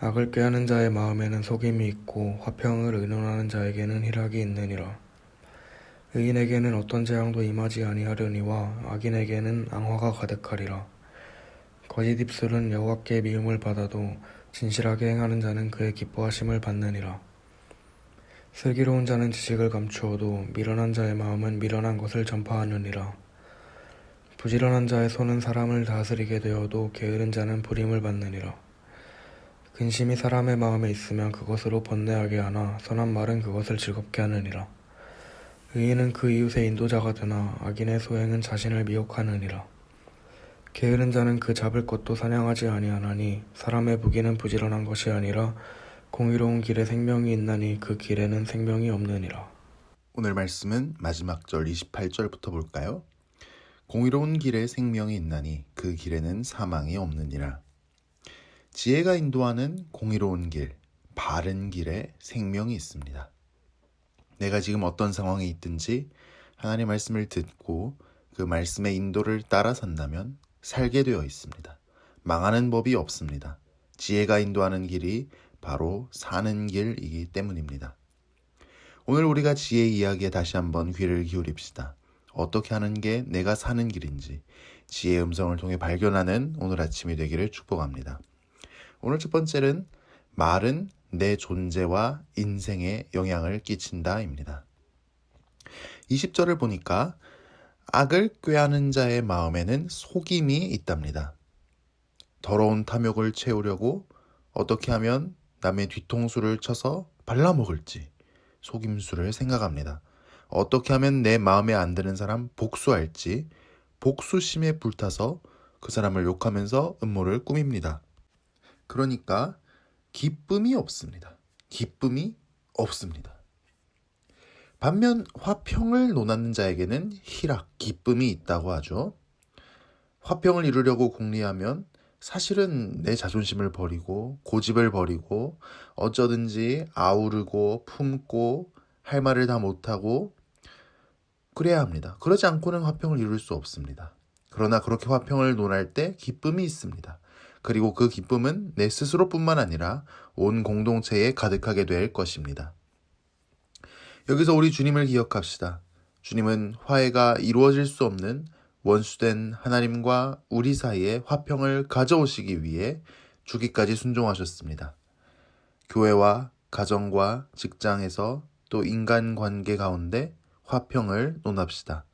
악을 꾀하는 자의 마음에는 속임이 있고 화평을 의논하는 자에게는 희락이 있느니라. 의인에게는 어떤 재앙도 임하지 아니하려니와 악인에게는 앙화가 가득하리라. 거짓 입술은 여호와께 미움을 받아도 진실하게 행하는 자는 그의 기뻐하심을 받느니라. 슬기로운 자는 지식을 감추어도 미련한 자의 마음은 미련한 것을 전파하느니라. 부지런한 자의 손은 사람을 다스리게 되어도 게으른 자는 불임을 받느니라. 근심이 사람의 마음에 있으면 그것으로 번뇌하게 하나 선한 말은 그것을 즐겁게 하느니라. 의인은 그 이웃의 인도자가 되나 악인의 소행은 자신을 미혹하느니라. 게으른 자는 그 잡을 것도 사냥하지 아니하나니 사람의 부귀는 부지런한 것이 아니라 공의로운 길에 생명이 있나니 그 길에는 생명이 없느니라. 오늘 말씀은 마지막 절 28절부터 볼까요? 공의로운 길에 생명이 있나니 그 길에는 사망이 없느니라. 지혜가 인도하는 공의로운 길, 바른 길에 생명이 있습니다. 내가 지금 어떤 상황에 있든지 하나님의 말씀을 듣고 그 말씀의 인도를 따라 산다면 살게 되어 있습니다. 망하는 법이 없습니다. 지혜가 인도하는 길이 바로 사는 길이기 때문입니다. 오늘 우리가 지혜 이야기에 다시 한번 귀를 기울입시다. 어떻게 하는 게 내가 사는 길인지 지혜의 음성을 통해 발견하는 오늘 아침이 되기를 축복합니다. 오늘 첫 번째는 말은 내 존재와 인생에 영향을 끼친다입니다. 20절을 보니까 악을 꾀하는 자의 마음에는 속임이 있답니다. 더러운 탐욕을 채우려고 어떻게 하면 남의 뒤통수를 쳐서 발라먹을지 속임수를 생각합니다. 어떻게 하면 내 마음에 안 드는 사람 복수할지 복수심에 불타서 그 사람을 욕하면서 음모를 꾸밉니다. 그러니까 기쁨이 없습니다. 기쁨이 없습니다. 반면 화평을 논하는 자에게는 희락, 기쁨이 있다고 하죠. 화평을 이루려고 궁리하면 사실은 내 자존심을 버리고 고집을 버리고 어쩌든지 아우르고 품고 할 말을 다 못하고 그래야 합니다. 그러지 않고는 화평을 이룰 수 없습니다. 그러나 그렇게 화평을 논할 때 기쁨이 있습니다. 그리고 그 기쁨은 내 스스로뿐만 아니라 온 공동체에 가득하게 될 것입니다. 여기서 우리 주님을 기억합시다. 주님은 화해가 이루어질 수 없는 원수된 하나님과 우리 사이에 화평을 가져오시기 위해 주기까지 순종하셨습니다. 교회와 가정과 직장에서 또 인간관계 가운데 화평을 논합시다.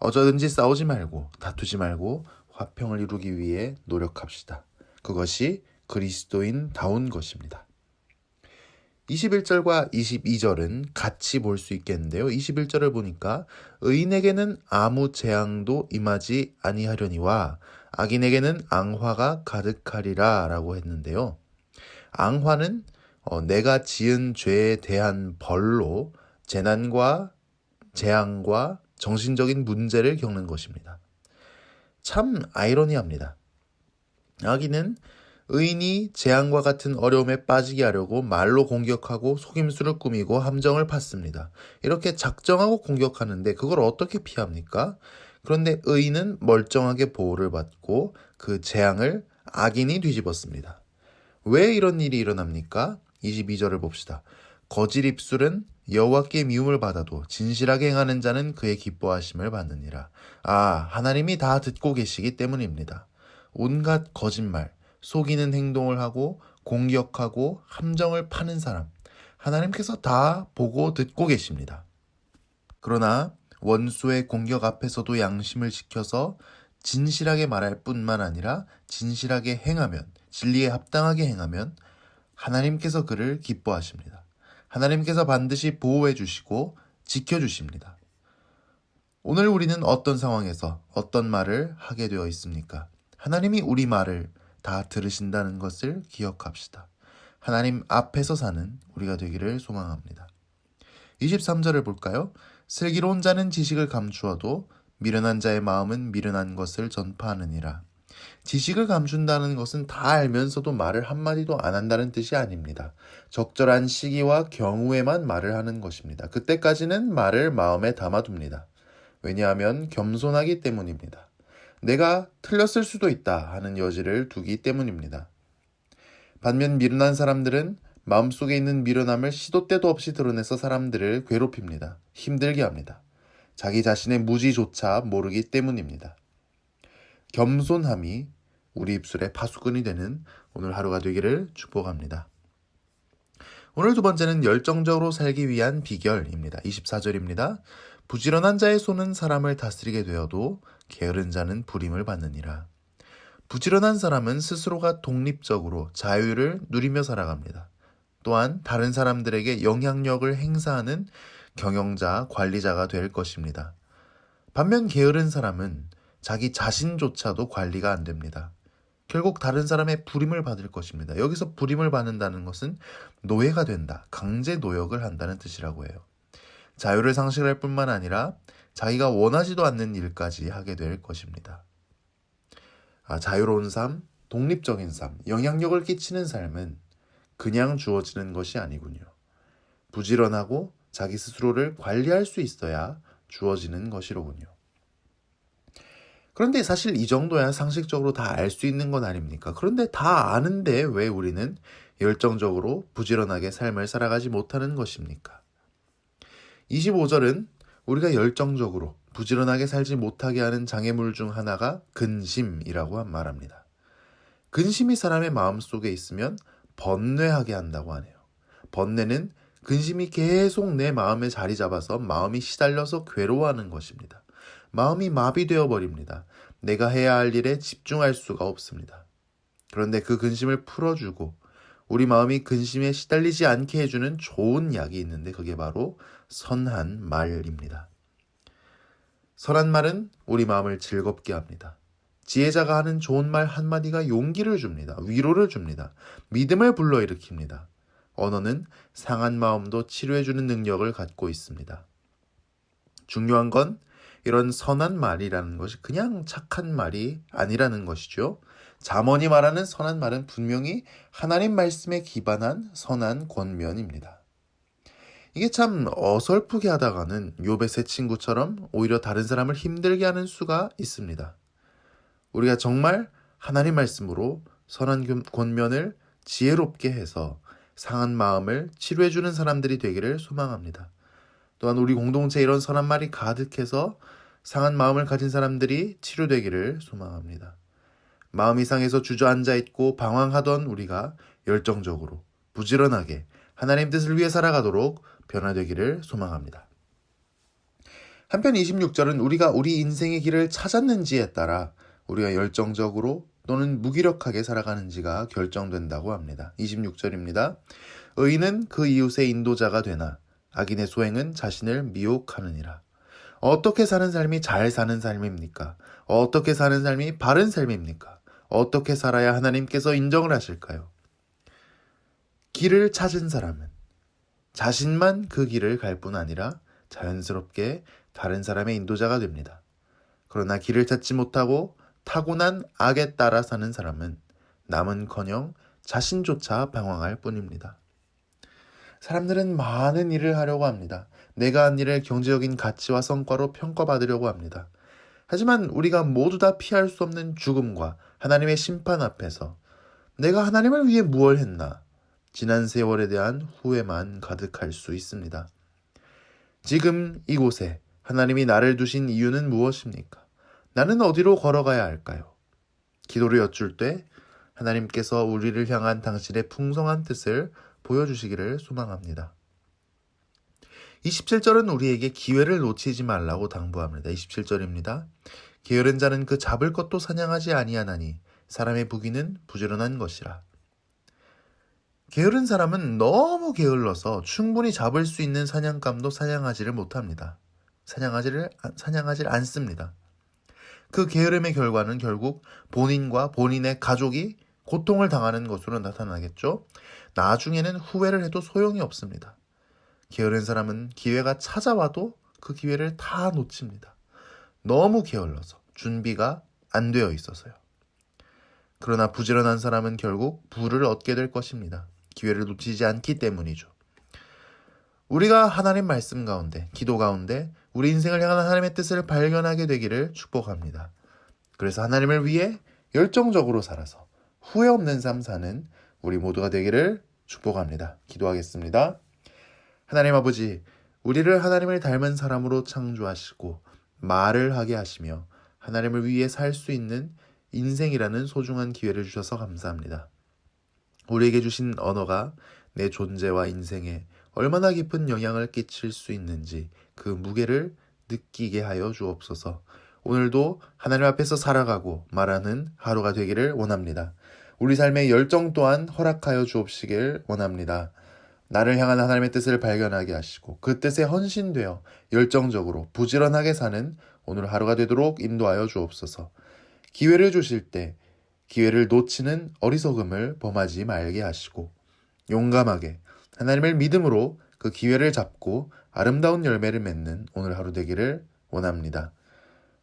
어쩌든지 싸우지 말고 다투지 말고 화평을 이루기 위해 노력합시다. 그것이 그리스도인다운 것입니다. 21절과 22절은 같이 볼 수 있겠는데요. 21절을 보니까 의인에게는 아무 재앙도 임하지 아니하려니와 악인에게는 앙화가 가득하리라 라고 했는데요. 앙화는 내가 지은 죄에 대한 벌로 재난과 재앙과 정신적인 문제를 겪는 것입니다. 참 아이러니합니다. 악인은 의인이 재앙과 같은 어려움에 빠지게 하려고 말로 공격하고 속임수를 꾸미고 함정을 팠습니다. 이렇게 작정하고 공격하는데 그걸 어떻게 피합니까? 그런데 의인은 멀쩡하게 보호를 받고 그 재앙을 악인이 뒤집었습니다. 왜 이런 일이 일어납니까? 22절을 봅시다. 거짓 입술은 여호와께 미움을 받아도 진실하게 행하는 자는 그의 기뻐하심을 받느니라. 하나님이 다 듣고 계시기 때문입니다. 온갖 거짓말, 속이는 행동을 하고 공격하고 함정을 파는 사람, 하나님께서 다 보고 듣고 계십니다. 그러나 원수의 공격 앞에서도 양심을 지켜서 진실하게 말할 뿐만 아니라 진실하게 행하면, 진리에 합당하게 행하면 하나님께서 그를 기뻐하십니다. 하나님께서 반드시 보호해 주시고 지켜주십니다. 오늘 우리는 어떤 상황에서 어떤 말을 하게 되어 있습니까? 하나님이 우리 말을 다 들으신다는 것을 기억합시다. 하나님 앞에서 사는 우리가 되기를 소망합니다. 23절을 볼까요? 슬기로운 자는 지식을 감추어도 미련한 자의 마음은 미련한 것을 전파하느니라. 지식을 감춘다는 것은 다 알면서도 말을 한마디도 안 한다는 뜻이 아닙니다. 적절한 시기와 경우에만 말을 하는 것입니다. 그때까지는 말을 마음에 담아둡니다. 왜냐하면 겸손하기 때문입니다. 내가 틀렸을 수도 있다 하는 여지를 두기 때문입니다. 반면 미련한 사람들은 마음속에 있는 미련함을 시도 때도 없이 드러내서 사람들을 괴롭힙니다. 힘들게 합니다. 자기 자신의 무지조차 모르기 때문입니다. 겸손함이 우리 입술의 파수꾼이 되는 오늘 하루가 되기를 축복합니다. 오늘 두 번째는 열정적으로 살기 위한 비결입니다. 24절입니다. 부지런한 자의 손은 사람을 다스리게 되어도 게으른 자는 부림을 받느니라. 부지런한 사람은 스스로가 독립적으로 자유를 누리며 살아갑니다. 또한 다른 사람들에게 영향력을 행사하는 경영자, 관리자가 될 것입니다. 반면 게으른 사람은 자기 자신조차도 관리가 안 됩니다. 결국 다른 사람의 부림을 받을 것입니다. 여기서 부림을 받는다는 것은 노예가 된다, 강제 노역을 한다는 뜻이라고 해요. 자유를 상실할 뿐만 아니라 자기가 원하지도 않는 일까지 하게 될 것입니다. 자유로운 삶, 독립적인 삶, 영향력을 끼치는 삶은 그냥 주어지는 것이 아니군요. 부지런하고 자기 스스로를 관리할 수 있어야 주어지는 것이로군요. 그런데 사실 이 정도야 상식적으로 다 알 수 있는 건 아닙니까? 그런데 다 아는데 왜 우리는 열정적으로 부지런하게 삶을 살아가지 못하는 것입니까? 25절은 우리가 열정적으로 부지런하게 살지 못하게 하는 장애물 중 하나가 근심이라고 말합니다. 근심이 사람의 마음속에 있으면 번뇌하게 한다고 하네요. 번뇌는 근심이 계속 내 마음에 자리 잡아서 마음이 시달려서 괴로워하는 것입니다. 마음이 마비되어 버립니다. 내가 해야 할 일에 집중할 수가 없습니다. 그런데 그 근심을 풀어주고 우리 마음이 근심에 시달리지 않게 해주는 좋은 약이 있는데 그게 바로 선한 말입니다. 선한 말은 우리 마음을 즐겁게 합니다. 지혜자가 하는 좋은 말 한마디가 용기를 줍니다. 위로를 줍니다. 믿음을 불러일으킵니다. 언어는 상한 마음도 치료해주는 능력을 갖고 있습니다. 중요한 건 이런 선한 말이라는 것이 그냥 착한 말이 아니라는 것이죠. 잠언이 말하는 선한 말은 분명히 하나님 말씀에 기반한 선한 권면입니다. 이게 참 어설프게 하다가는 욥의 세 친구처럼 오히려 다른 사람을 힘들게 하는 수가 있습니다. 우리가 정말 하나님 말씀으로 선한 권면을 지혜롭게 해서 상한 마음을 치료해주는 사람들이 되기를 소망합니다. 또한 우리 공동체에 이런 선한 말이 가득해서 상한 마음을 가진 사람들이 치료되기를 소망합니다. 마음이 상해서 주저앉아 있고 방황하던 우리가 열정적으로 부지런하게 하나님 뜻을 위해 살아가도록 변화되기를 소망합니다. 한편 26절은 우리가 우리 인생의 길을 찾았는지에 따라 우리가 열정적으로 또는 무기력하게 살아가는지가 결정된다고 합니다. 26절입니다. 의인은 그 이웃의 인도자가 되나 악인의 소행은 자신을 미혹하느니라. 어떻게 사는 삶이 잘 사는 삶입니까? 어떻게 사는 삶이 바른 삶입니까? 어떻게 살아야 하나님께서 인정을 하실까요? 길을 찾은 사람은 자신만 그 길을 갈 뿐 아니라 자연스럽게 다른 사람의 인도자가 됩니다. 그러나 길을 찾지 못하고 타고난 악에 따라 사는 사람은 남은커녕 자신조차 방황할 뿐입니다. 사람들은 많은 일을 하려고 합니다. 내가 한 일을 경제적인 가치와 성과로 평가받으려고 합니다. 하지만 우리가 모두 다 피할 수 없는 죽음과 하나님의 심판 앞에서 내가 하나님을 위해 무엇을 했나? 지난 세월에 대한 후회만 가득할 수 있습니다. 지금 이곳에 하나님이 나를 두신 이유는 무엇입니까? 나는 어디로 걸어가야 할까요? 기도를 여쭐 때 하나님께서 우리를 향한 당신의 풍성한 뜻을 보여주시기를 소망합니다. 27절은 우리에게 기회를 놓치지 말라고 당부합니다. 27절입니다. 게으른 자는 그 잡을 것도 사냥하지 아니하나니 사람의 부귀는 부지런한 것이라. 게으른 사람은 너무 게을러서 충분히 잡을 수 있는 사냥감도 사냥하지를 못합니다. 사냥하질 않습니다. 그 게으름의 결과는 결국 본인과 본인의 가족이 고통을 당하는 것으로 나타나겠죠. 나중에는 후회를 해도 소용이 없습니다. 게으른 사람은 기회가 찾아와도 그 기회를 다 놓칩니다. 너무 게을러서 준비가 안 되어 있어서요. 그러나 부지런한 사람은 결국 부를 얻게 될 것입니다. 기회를 놓치지 않기 때문이죠. 우리가 하나님 말씀 가운데, 기도 가운데 우리 인생을 향한 하나님의 뜻을 발견하게 되기를 축복합니다. 그래서 하나님을 위해 열정적으로 살아서 후회 없는 삶 사는 우리 모두가 되기를 축복합니다. 기도하겠습니다. 하나님 아버지, 우리를 하나님을 닮은 사람으로 창조하시고 말을 하게 하시며 하나님을 위해 살 수 있는 인생이라는 소중한 기회를 주셔서 감사합니다. 우리에게 주신 언어가 내 존재와 인생에 얼마나 깊은 영향을 끼칠 수 있는지 그 무게를 느끼게 하여 주옵소서. 오늘도 하나님 앞에서 살아가고 말하는 하루가 되기를 원합니다. 우리 삶의 열정 또한 허락하여 주옵시길 원합니다. 나를 향한 하나님의 뜻을 발견하게 하시고 그 뜻에 헌신되어 열정적으로 부지런하게 사는 오늘 하루가 되도록 인도하여 주옵소서. 기회를 주실 때 기회를 놓치는 어리석음을 범하지 말게 하시고 용감하게 하나님을 믿음으로 그 기회를 잡고 아름다운 열매를 맺는 오늘 하루 되기를 원합니다.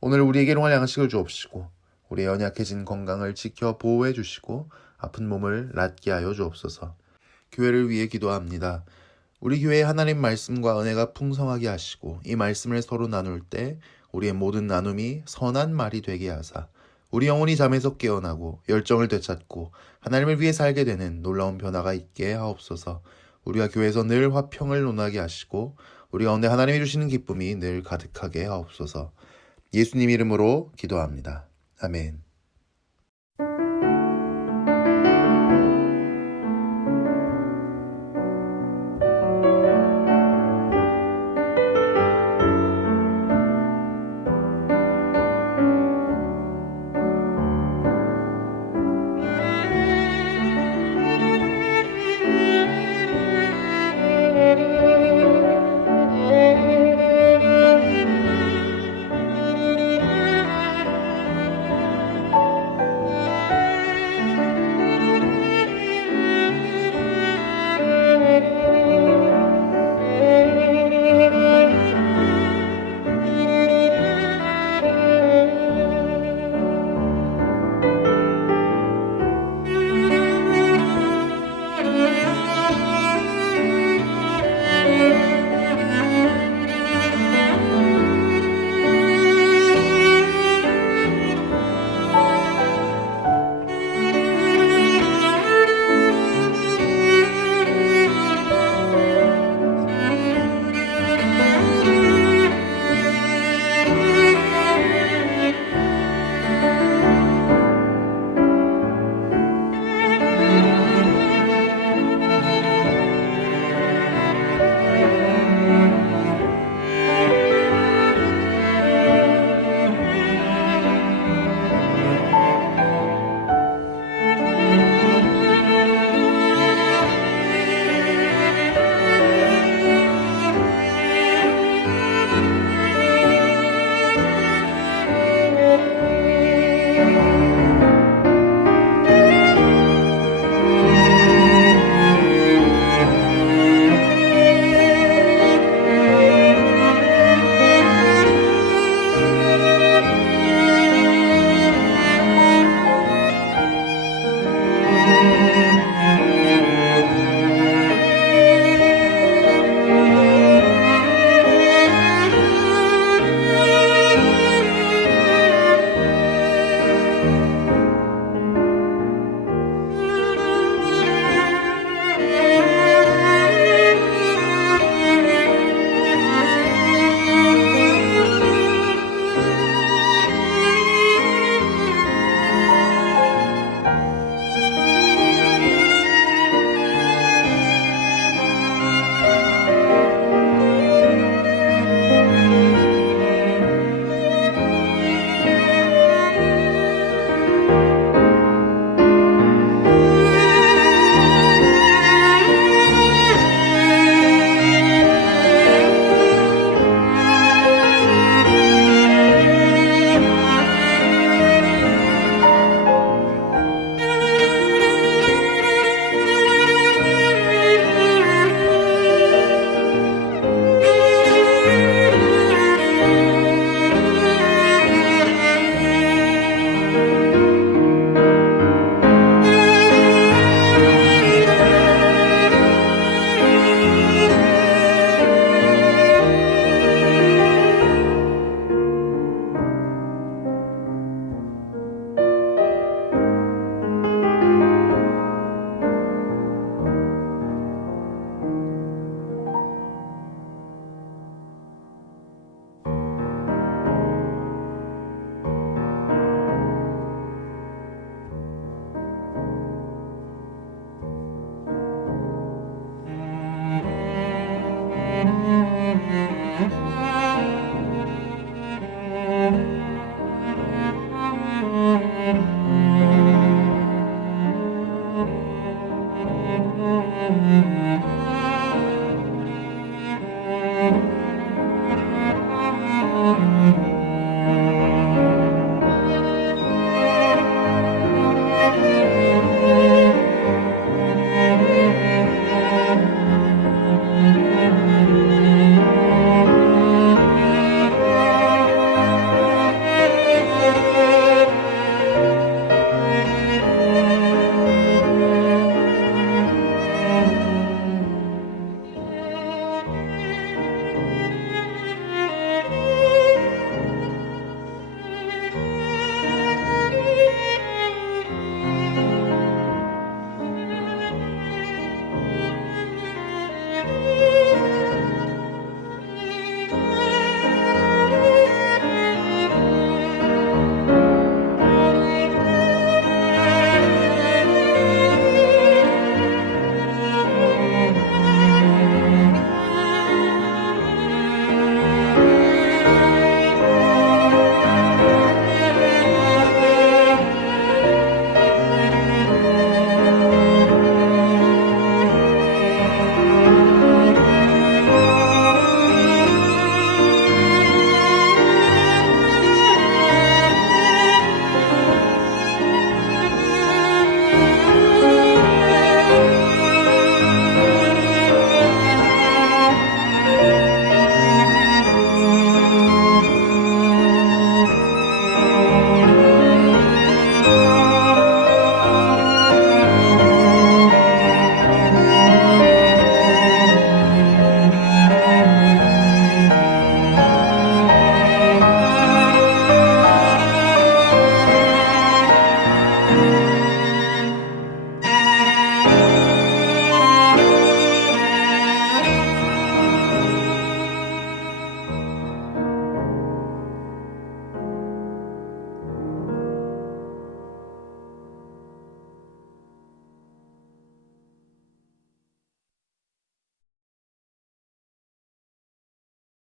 오늘 우리에게 일용할 양식을 주옵시고 우리의 연약해진 건강을 지켜 보호해 주시고 아픈 몸을 낫게 하여 주옵소서. 교회를 위해 기도합니다. 우리 교회의 하나님 말씀과 은혜가 풍성하게 하시고 이 말씀을 서로 나눌 때 우리의 모든 나눔이 선한 말이 되게 하사 우리 영혼이 잠에서 깨어나고 열정을 되찾고 하나님을 위해 살게 되는 놀라운 변화가 있게 하옵소서. 우리가 교회에서 늘 화평을 논하게 하시고 우리 가운데 하나님이 주시는 기쁨이 늘 가득하게 하옵소서. 예수님 이름으로 기도합니다. 아멘.